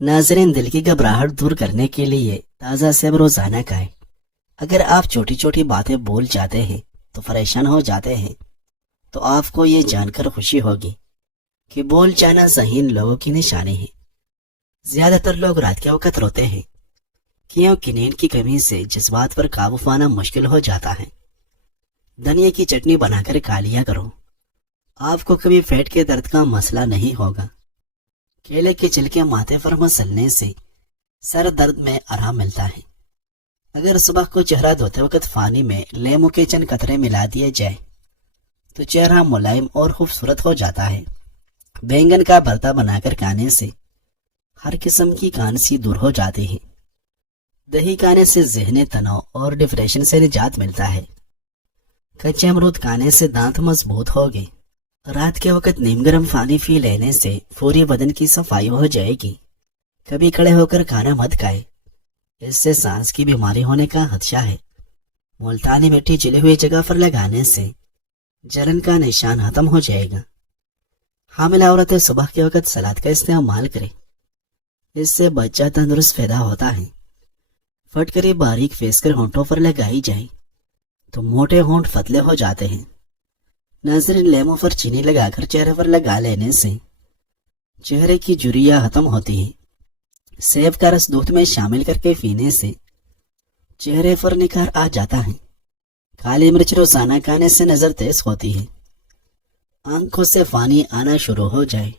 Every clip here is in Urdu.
ناظرین، دل کی گھبراہٹ دور کرنے کے لیے تازہ سیب روزانہ کھائیں۔ اگر آپ چھوٹی چھوٹی باتیں بھول جاتے ہیں تو پریشان ہو جاتے ہیں، تو آپ کو یہ جان کر خوشی ہوگی کہ بول جانا ذہین لوگوں کی نشانی ہے۔ زیادہ تر لوگ رات کے وقت روتے ہیں کیونکہ نیند کی کمی سے جذبات پر قابو پانا مشکل ہو جاتا ہے۔ دھنیا کی چٹنی بنا کر کھا لیا کرو، آپ کو کبھی پیٹ کے درد کا مسئلہ نہیں ہوگا۔ کیلے کے چھلکے ماتھے پر مسلنے سے سر درد میں آرام ملتا ہے۔ اگر صبح کو چہرہ دھوتے وقت پانی میں لیمو کے چند قطرے ملا دیے جائے تو چہرہ ملائم اور خوبصورت ہو جاتا ہے۔ بینگن کا بھرتا بنا کر کھانے سے ہر قسم کی کھانسی دور ہو جاتی ہے۔ دہی کھانے سے ذہنی تناؤ اور ڈپریشن سے نجات ملتا ہے۔ کچے امرود کھانے سے دانت مضبوط ہوگے۔ رات کے وقت نیم گرم پانی پی لینے سے پوری بدن کی صفائی ہو جائے گی۔ کبھی کھڑے ہو کر کھانا مت کھائے، اس سے سانس کی بیماری ہونے کا خدشہ ہے۔ ملتانی مٹی جلی ہوئی جگہ پر لگانے سے جلن کا نشان ختم ہو جائے گا۔ حاملہ عورتیں صبح کے وقت سلاد کا استعمال کریں، اس سے بچہ تندرست پیدا ہوتا ہے۔ پھٹکری باریک پیس کر ہونٹوں پر لگائی جائے تو موٹے ہونٹ پتلے ہو جاتے ہیں۔ ناظرین، لیمو پر چینی لگا کر چہرے پر لگا لینے سے چہرے کی جھریاں ختم ہوتی ہیں۔ سیب کا رس دودھ میں شامل کر کے پینے سے چہرے پر نکھار آ جاتا ہے۔ کالی مرچ روزانہ کھانے سے نظر تیز ہوتی ہے۔ آنکھوں سے پانی آنا شروع ہو جائے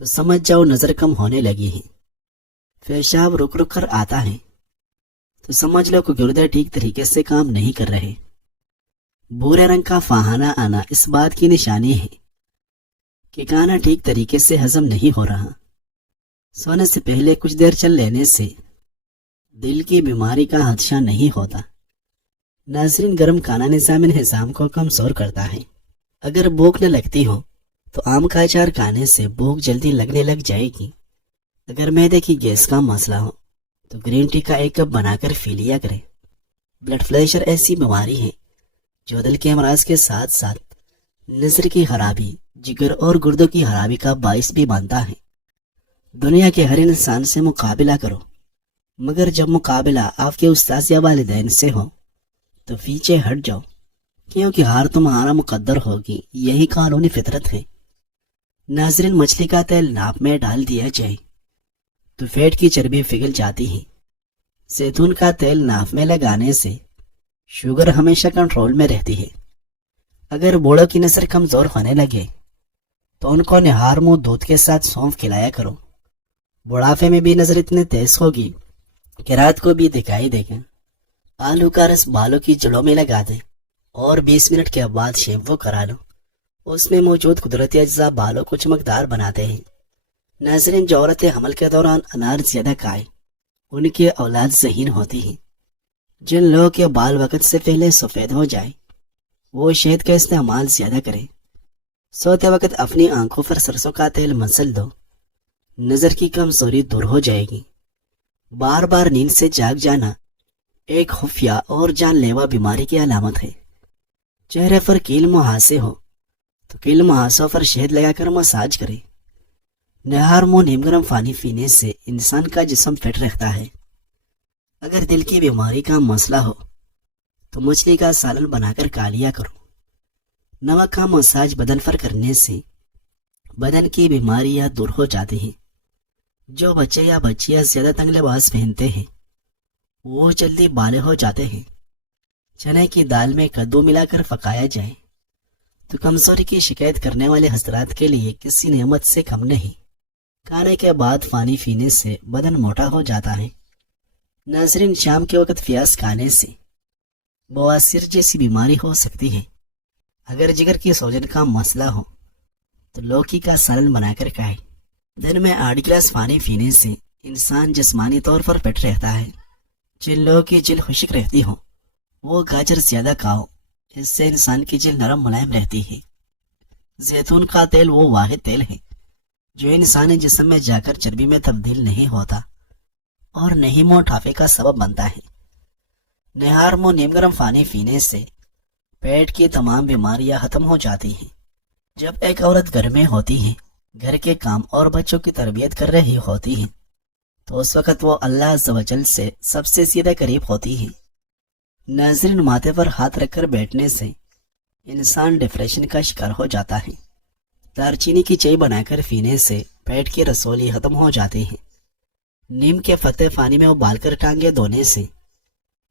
تو سمجھ جاؤ نظر کم ہونے لگی ہے۔ پیشاب رک رک کر آتا ہے تو سمجھ لو کہ گردے ٹھیک طریقے سے کام نہیں کر رہے۔ بھورے رنگ کا فہانہ آنا اس بات کی نشانی ہے کہ کھانا ٹھیک طریقے سے ہضم نہیں ہو رہا۔ سونے سے پہلے کچھ دیر چل لینے سے دل کی بیماری کا خدشہ نہیں ہوتا۔ ناظرین، گرم کھانا نظام انہضام کو کمزور کرتا ہے۔ اگر بھوک نہ لگتی ہو تو آم کا اچار کھانے سے بھوک جلدی لگنے لگ جائے گی۔ اگر معدے کی گیس کا مسئلہ ہو تو گرین ٹی کا 1 کپ بنا کر پی لیا کریں۔ بلڈ پریشر ایسی بیماری ہے جو دل کے امراض کے ساتھ ساتھ نظر کی خرابی، جگر اور گردوں کی خرابی کا باعث بھی بنتا ہے۔ دنیا کے ہر انسان سے مقابلہ کرو، مگر جب مقابلہ آپ کے استاد یا والدین سے ہو تو پیچھے ہٹ جاؤ، کیونکہ ہار تمہارا مقدر ہوگی، یہی قانونی فطرت ہے۔ ناظرین، مچھلی کا تیل ناپ میں ڈال دیا جائے تو پیٹ کی چربی پگھل جاتی ہے۔ زیتون کا تیل ناف میں لگانے سے شوگر ہمیشہ کنٹرول میں رہتی ہے۔ اگر بوڑھوں کی نظر کمزور ہونے لگے تو ان کو نہار منہ دودھ کے ساتھ سونف کھلایا کرو۔ بڑھاپے میں بھی نظر اتنے تیز ہوگی کہ رات کو بھی دکھائی دے گا۔ آلو کا رس بالوں کی جڑوں میں لگا دیں اور 20 منٹ کے بعد شیمپو کرا لو، اس میں موجود قدرتی اجزاء بالوں کو چمکدار بناتے ہیں۔ ناظرین، جو عورتیں حمل کے دوران انار زیادہ کھائیں ان کی اولاد ذہین ہوتی ہے۔ جن لوگوں کے بال وقت سے پہلے سفید ہو جائے وہ شہد کا استعمال زیادہ کریں۔ سوتے وقت اپنی آنکھوں پر سرسوں کا تیل مسل دو، نظر کی کمزوری دور ہو جائے گی۔ بار بار نیند سے جاگ جانا ایک خفیہ اور جان لیوا بیماری کی علامت ہے۔ چہرے پر کیل مہاسے ہو تو کیل مہاسوں پر شہد لگا کر مساج کریں۔ نہار منہ نیم گرم پانی پینے سے انسان کا جسم فٹ رہتا ہے۔ اگر دل کی بیماری کا مسئلہ ہو تو مچھلی کا سالن بنا کر کھا لیا کرو۔ نمک کا مساج بدن پر کرنے سے بدن کی بیماریاں دور ہو جاتی ہیں۔ جو بچے یا بچیاں زیادہ تنگ لباس پہنتے ہیں وہ جلدی بالغ ہو جاتے ہیں۔ چنے کی دال میں کدو ملا کر پکایا جائے تو کمزوری کی شکایت کرنے والے حضرات کے لیے کسی نعمت سے کم نہیں۔ کھانے کے بعد پانی پینے سے بدن موٹا ہو جاتا ہے۔ ناظرین، شام کے وقت پیاز کھانے سے بواسیر جیسی بیماری ہو سکتی ہے۔ اگر جگر کی سوجن کا مسئلہ ہو تو لوکی کا سالن بنا کر کھائے۔ دن میں 8 گلاس پانی پینے سے انسان جسمانی طور پر فٹ رہتا ہے۔ جن لوگوں کی جلد خشک رہتی ہو وہ گاجر زیادہ کھاؤ، اس سے انسان کی جلد نرم ملائم رہتی ہے۔ زیتون کا تیل وہ واحد تیل ہے جو انسانی جسم میں جا کر چربی میں تبدیل نہیں ہوتا اور نہیں موٹاپے کا سبب بنتا ہے۔ نہار منہ نیم گرم پانی پینے سے پیٹ کی تمام بیماریاں ختم ہو جاتی ہیں۔ جب ایک عورت گھر میں ہوتی ہے، گھر کے کام اور بچوں کی تربیت کر رہی ہوتی ہے تو اس وقت وہ اللہ عز و جل سے سب سے زیادہ قریب ہوتی ہیں۔ ناظرین، ماتھے پر ہاتھ رکھ کر بیٹھنے سے انسان ڈپریشن کا شکار ہو جاتا ہے۔ دار چینی کی چائے بنا کر پینے سے پیٹ کی رسولی ختم ہو جاتی ہے۔ نیم کے پتے پانی میں ابال کر ٹانگیں دھونے سے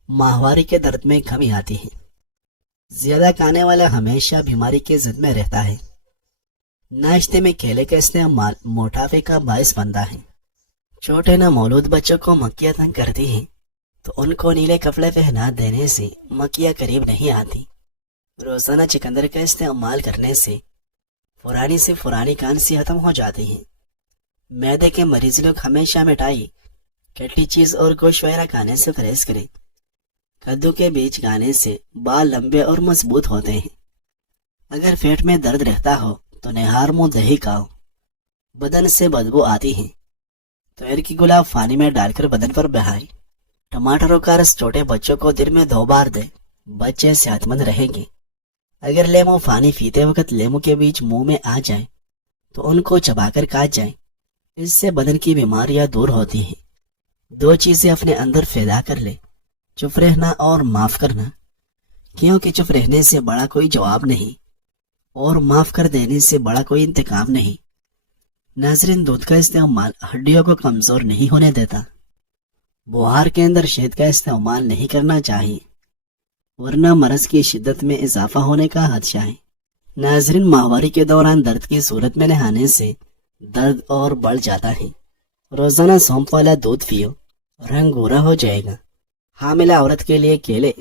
ماہواری کے درد میں کمی آتی ہے۔ زیادہ کھانے والا ہمیشہ بیماری کے زد میں رہتا ہے۔ ناشتے میں کیلے کا استعمال موٹاپے کا باعث بنتا ہے۔ چھوٹے نامولود بچوں کو مکھیاں تنگ کرتی ہیں تو ان کو نیلے کپڑے پہنا دینے سے مکھیاں قریب نہیں آتی۔ روزانہ چقندر کا استعمال کرنے سے پرانی سے پرانی کھانسی ختم ہو جاتی ہے۔ معدے کے مریض لوگ ہمیشہ مٹھائی، کھٹی چیز اور گوشت وغیرہ کھانے سے پرہیز کریں۔ کدو کے بیج کھانے سے بال لمبے اور مضبوط ہوتے ہیں۔ اگر پیٹ میں درد رہتا ہو تو نہار منہ دہی کھاؤ، بدن سے بدبو آتی ہے تو ارکی کی گلاب پانی میں ڈال کر بدن پر بہائے۔ ٹماٹروں کا رس چھوٹے بچوں کو دن میں 2 بار دے، بچے صحت مند رہیں گے۔ اگر لیمو پانی پیتے وقت لیمو کے بیج منہ میں آ جائیں تو ان کو چبا کر کاٹ جائیں، اس سے بدن کی بیماریاں دور ہوتی ہیں۔ 2 چیزیں اپنے اندر پیدا کر لے، چپ رہنا اور معاف کرنا، کیونکہ چپ رہنے سے بڑا کوئی جواب نہیں اور معاف کر دینے سے بڑا کوئی انتقام نہیں۔ ناظرین، دودھ کا استعمال ہڈیوں کو کمزور نہیں ہونے دیتا۔ بخار کے اندر شہد کا استعمال نہیں کرنا چاہیے ورنہ مرض کی شدت میں اضافہ ہونے کا خدشہ ہے۔ ناظرین، ماہواری کے دوران درد کی صورت میں نہانے سے درد اور بڑھ جاتا ہے۔ روزانہ سونف والا دودھ پیو، رنگ گورا ہو جائے گا۔ حاملہ عورت کے لیے کیلے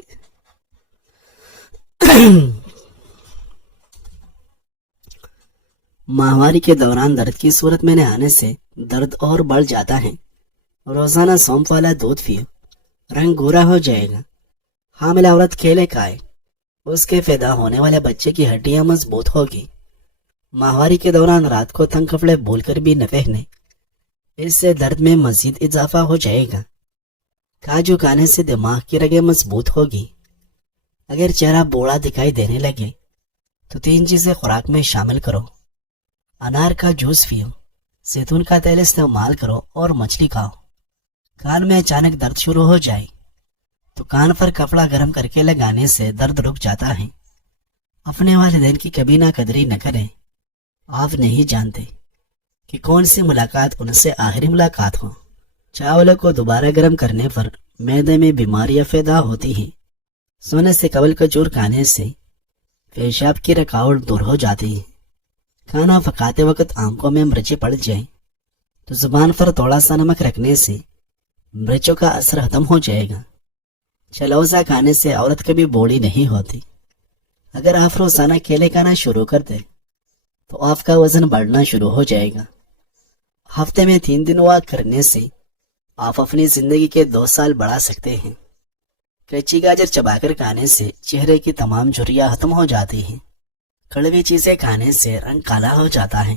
ماہواری کے دوران درد کی صورت میں نہانے سے درد اور بڑھ جاتا ہے۔ روزانہ سونف والا دودھ پیو، رنگ گورا ہو جائے گا۔ حاملہ عورت کیلے کھائے، اس کے پیدا ہونے والے بچے کی ہڈیاں مضبوط ہوگی۔ ماہواری کے دوران رات کو تنگ کپڑے بھول کر بھی نہ پہنے، اس سے درد میں مزید اضافہ ہو جائے گا۔ کاجو کھانے سے دماغ کی رگیں مضبوط ہوگی۔ اگر چہرہ بوڑھا دکھائی دینے لگے تو 3 چیزیں خوراک میں شامل کرو: انار کا جوس پیو، زیتون کا تیل استعمال کرو اور مچھلی کھاؤ۔ کان میں اچانک درد شروع ہو جائے تو کان پر کپڑا گرم کر کے لگانے سے درد رک جاتا ہے۔ اپنے والدین کی کبھی نہ قدری نہ کریں۔ آپ نہیں جانتے کہ کون سی ملاقات ان سے آخری ملاقات ہو۔ چاولوں کو دوبارہ گرم کرنے پر معدے میں بیماریاں پیدا ہوتی ہیں۔ سونے سے قبل کھجور کھانے سے پیشاب کی رکاوٹ دور ہو جاتی ہے۔ کھانا پکاتے وقت آنکھوں میں مرچیں پڑ جائیں تو زبان پر تھوڑا سا نمک رکھنے سے مرچوں کا اثر ختم ہو جائے گا۔ چلوزہ کھانے سے عورت کبھی بوڑھی نہیں ہوتی۔ اگر آپ روزانہ کیلے کھانا شروع کر دیں تو آپ کا وزن بڑھنا شروع ہو جائے گا۔ ہفتے میں 3 دن واک کرنے سے آپ اپنی زندگی کے 2 سال بڑھا سکتے ہیں۔ کچی گاجر چبا کر کھانے سے چہرے کی تمام جھریاں ختم ہو جاتی ہیں۔ کڑوی چیزیں کھانے سے رنگ کالا ہو جاتا ہے۔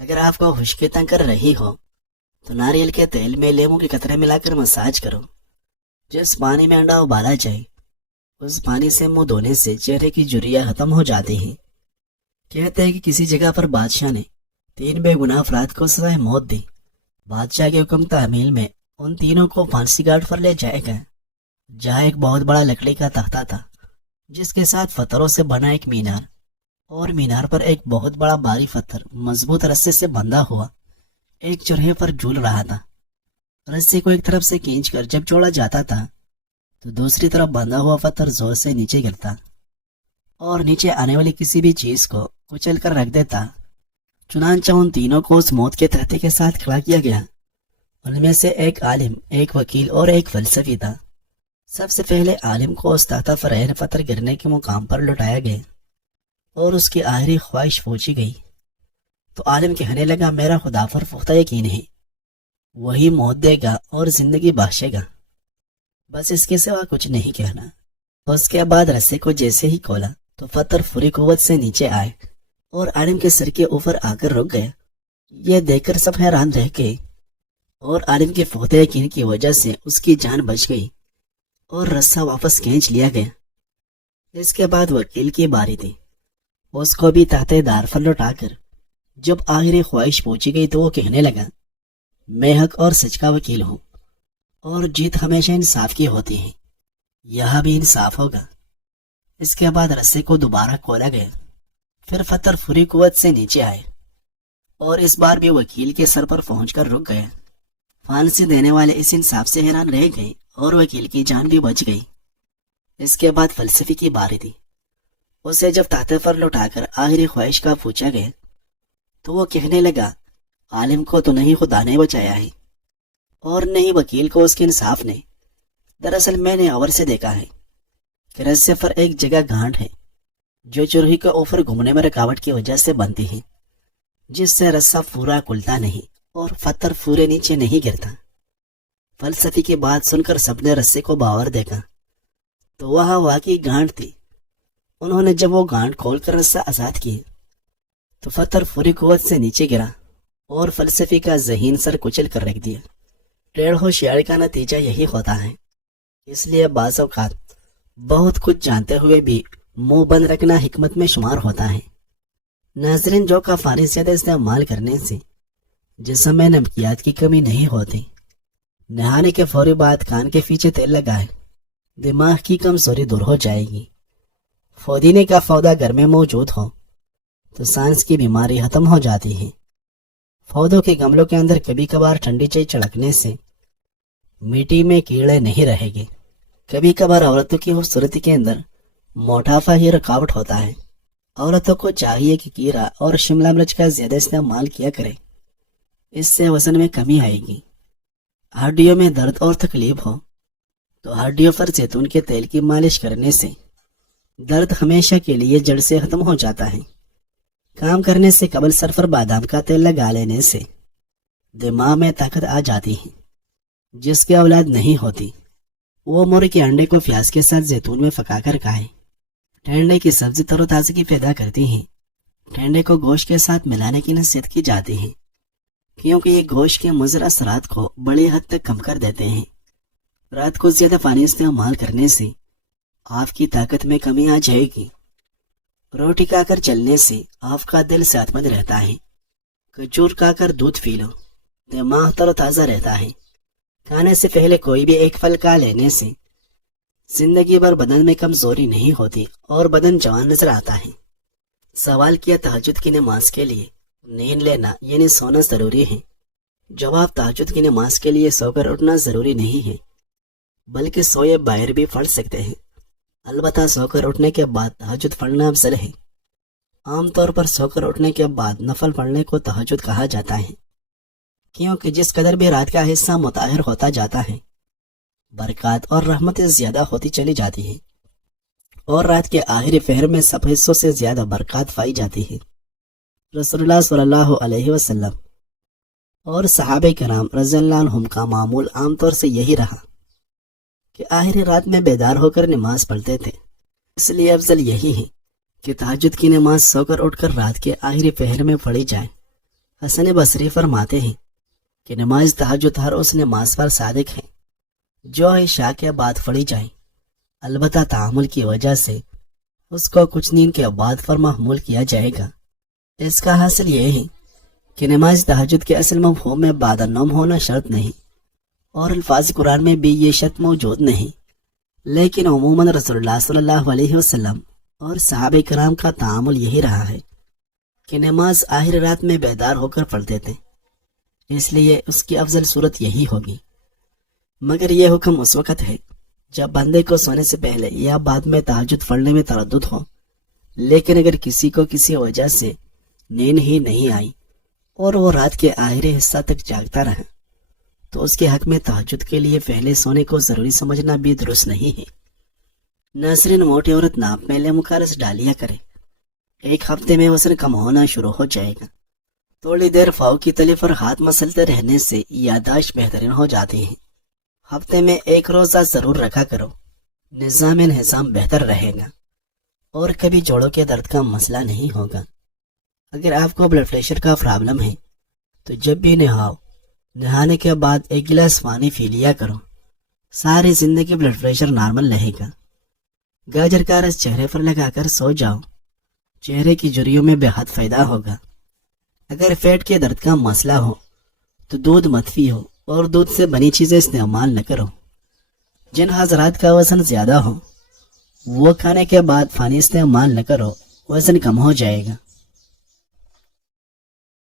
اگر آپ کو خشکی تنگ کر رہی ہو تو ناریل کے تیل میں لیمو کے قطرے ملا کر مساج کرو۔ جس پانی میں انڈا ابالا جائے اس پانی سے منہ دھونے سے چہرے کی جھریاں ختم ہو جاتی ہیں۔ کہتے ہیں کہ کسی جگہ پر بادشاہ نے 3 بے گناہ افراد کو سزائے موت دی۔ بادشاہ کے حکم تعمیل میں ان تینوں کو پھانسی گھاٹ پر لے جائے گا، جہاں ایک بہت بڑا لکڑی کا تختہ تھا جس کے ساتھ پتھروں سے بنا ایک مینار، اور مینار پر ایک بہت بڑا بھاری پتھر مضبوط رسے سے بندھا ہوا ایک چرہے پر جھول رہا تھا۔ رسے کو ایک طرف سے کھینچ کر جب جوڑا جاتا تھا تو دوسری طرف بندھا ہوا پتھر زور سے نیچے گرتا اور نیچے آنے والی کسی بھی چیز کو کچل کر رکھ دیتا۔ چنانچہ ان تینوں کو اس موت کے تحتے کے ساتھ کھڑا کیا گیا۔ ان میں سے ایک عالم، ایک وکیل اور ایک فلسفی تھا۔ سب سے پہلے عالم کو اس تختہ پر عین پتھر گرنے کے مقام پر لٹایا گیا اور اس کی آخری خواہش پوچھی گئی تو عالم کہنے لگا، میرا خدا پر پختہ یقین ہے، وہی موت دے گا اور زندگی بخشے گا، بس اس کے سوا کچھ نہیں کہنا۔ اس کے بعد رسے کو جیسے ہی کھولا تو پتھر پوری قوت سے نیچے آئے اور عالم کے سر کے اوپر آ کر رک گیا۔ یہ دیکھ کر سب حیران رہ گئے اور عالم کے پختہ یقین کی وجہ سے اس کی جان بچ گئی اور رسہ واپس کھینچ لیا گیا۔ اس کے بعد وکیل کی باری تھی۔ اس کو بھی تحت دار پر لٹا کر جب آخری خواہش پوچھی گئی تو وہ کہنے لگا، میں حق اور سچ کا وکیل ہوں، اور جیت ہمیشہ انصاف کی ہوتی ہے، یہاں بھی انصاف ہوگا۔ اس کے بعد رسے کو دوبارہ کھولا گیا، پھر فتر پوری قوت سے نیچے آئے اور اس بار بھی وکیل کے سر پر پہنچ کر رک گیا۔ پھانسی دینے والے اس انصاف سے حیران رہ گئے اور وکیل کی جان بھی بچ گئی۔ اس کے بعد فلسفی کی باری تھی۔ اسے جب تحت پر لوٹا کر آخری خواہش کا پوچھا گیا تو وہ کہنے لگا، عالم کو تو نہیں خدا نے بچایا ہے، اور نہیں وکیل کو اس کے انصاف نے۔ دراصل میں نے اور سے دیکھا ہے کہ رسے پر ایک جگہ گانٹ ہے جو چرخی کے اوپر گھومنے میں رکاوٹ کی وجہ سے بنتی ہے، جس سے رسہ پورا کھلتا نہیں اور پتھر پورے نیچے نہیں گرتا۔ فلسفی کی بات سن کر سب نے رسے کو باور دیکھا تو وہاں واقعی گانٹ تھی۔ انہوں نے جب وہ گانٹ کھول کر رسہ آزاد کیے تو پتھر پوری قوت سے نیچے گرا اور فلسفی کا ذہین سر کچل کر رکھ دیا۔ ٹیڑھ ہوشیاری کا نتیجہ یہی ہوتا ہے، اس لیے بعض اوقات بہت کچھ جانتے ہوئے بھی منہ بند رکھنا حکمت میں شمار ہوتا ہے۔ ناظرین، جو کا پانی زیادہ استعمال کرنے سے جسم میں نمکیات کی کمی نہیں ہوتی۔ نہانے کے فوری بعد کان کے پیچھے تیل لگائے، دماغ کی کمزوری دور ہو جائے گی۔ پودینے کا پودا گھر میں موجود ہو تو سانس کی بیماری ختم ہو جاتی ہے۔ پودوں کے گملوں کے اندر کبھی کبھار ٹھنڈی چائے چڑکنے سے مٹی میں کیڑے نہیں رہے گے۔ کبھی کبھار عورتوں کی خوبصورتی کے اندر موٹافا ہی رکاوٹ ہوتا ہے۔ عورتوں کو چاہیے کہ کیرا اور شملہ مرچ کا زیادہ استعمال کیا کرے، اس سے وزن میں کمی آئے گی۔ ہڈیوں میں درد اور تکلیف ہو تو ہڈیوں پر زیتون کے تیل کی مالش کرنے سے درد ہمیشہ کے لیے جڑ سے ختم ہو جاتا ہے۔ کام کرنے سے قبل سر پر بادام کا تیل لگا لینے سے دماغ میں طاقت آ جاتی ہے۔ جس کی اولاد نہیں ہوتی وہ مرغ کے انڈے کو پیاز کے ساتھ زیتون میں پکا کر کھائے۔ ٹینڈے کی سبزی تر و تازگی پیدا کرتی ہے۔ ٹینڈے کو گوشت کے ساتھ ملانے کی نصیحت کی جاتی ہے کیونکہ یہ گوشت کے مضر اثرات کو بڑی حد تک کم کر دیتے ہیں۔ رات کو زیادہ پانی استعمال کرنے سے آپ کی طاقت میں کمی آ جائے گی۔ روٹی کھا کر چلنے سے آپ کا دل صحت مند رہتا ہے۔ کھجور کھا کر دودھ پی لو، دماغ تر و تازہ رہتا ہے۔ کھانے سے پہلے کوئی بھی ایک پھل کھا لینے سے زندگی بھر بدن میں کمزوری نہیں ہوتی اور بدن جوان نظر آتا ہے۔ سوال کیا تہجد کی نماز کے لیے نیند لینا یعنی سونا ضروری ہے؟ جواب، تہجد کی نماز کے لیے سو کر اٹھنا ضروری نہیں ہے، بلکہ سوئے باہر بھی پڑھ سکتے ہیں۔ البتہ سو کر اٹھنے کے بعد تہجد پڑھنا افضل ہے۔ عام طور پر سو کر اٹھنے کے بعد نفل پڑھنے کو تہجد کہا جاتا ہے، کیونکہ جس قدر بھی رات کا حصہ متاہر ہوتا جاتا ہے، برکات اور رحمتیں زیادہ ہوتی چلی جاتی ہیں، اور رات کے آخری پہر میں سب حصوں سے زیادہ برکات پائی جاتی ہے۔ رسول اللہ صلی اللہ علیہ وسلم اور صحابہ کرام رضی اللہ عنہم کا معمول عام طور سے یہی رہا کہ آخری رات میں بیدار ہو کر نماز پڑھتے تھے۔ اس لیے افضل یہی ہے کہ تہجد کی نماز سو کر اٹھ کر رات کے آخری پہر میں پڑھی جائے۔ حسن بصری فرماتے ہیں کہ نماز تہجد ہر اس نماز پر صادق ہے جو عشاء کے بعد پڑھی جائے، البتہ تعامل کی وجہ سے اس کو کچھ نیند کے بعد پر محمول کیا جائے گا۔ اس کا حاصل یہ ہے کہ نماز تہجد کے اصل مفہوم میں بعد النوم ہونا شرط نہیں، اور الفاظ قرآن میں بھی یہ شرط موجود نہیں، لیکن عموماً رسول اللہ صلی اللہ علیہ وسلم اور صحابہ کرام کا تعامل یہی رہا ہے کہ نماز آخر رات میں بیدار ہو کر پڑھتے تھے، اس لیے اس کی افضل صورت یہی ہوگی۔ مگر یہ حکم اس وقت ہے جب بندے کو سونے سے پہلے یا بعد میں تہجد پڑھنے میں تردد ہو۔ لیکن اگر کسی کو کسی وجہ سے نیند ہی نہیں آئی اور وہ رات کے آخری حصہ تک جاگتا رہا تو اس کے حق میں تہجد کے لیے پہلے سونے کو ضروری سمجھنا بھی درست نہیں ہے۔ ناظرین، موٹی عورت ناپ میں لیموکارس ڈالیا کرے، ایک ہفتے میں وزن کم ہونا شروع ہو جائے گا۔ تھوڑی دیر پاؤں کی تلی پر ہاتھ مسلتے رہنے سے یادداشت بہترین ہو جاتی ہے۔ ہفتے میں ایک روزہ ضرور رکھا کرو، نظام انہضام بہتر رہے گا اور کبھی جوڑوں کے درد کا مسئلہ نہیں ہوگا۔ اگر آپ کو بلڈ پریشر کا پرابلم ہے تو جب بھی نہاؤ، نہانے کے بعد ایک گلاس پانی پی لیا کرو، ساری زندگی بلڈ پریشر نارمل رہے گا۔ گاجر کا رس چہرے پر لگا کر سو جاؤ، چہرے کی جھریوں میں بے حد فائدہ ہوگا۔ اگر پیٹ کے درد کا مسئلہ ہو تو دودھ مت پیو اور دودھ سے بنی چیزیں استعمال نہ کرو۔ جن حضرات کا وزن زیادہ ہو وہ کھانے کے بعد پانی استعمال نہ کرو، وزن کم ہو جائے گا۔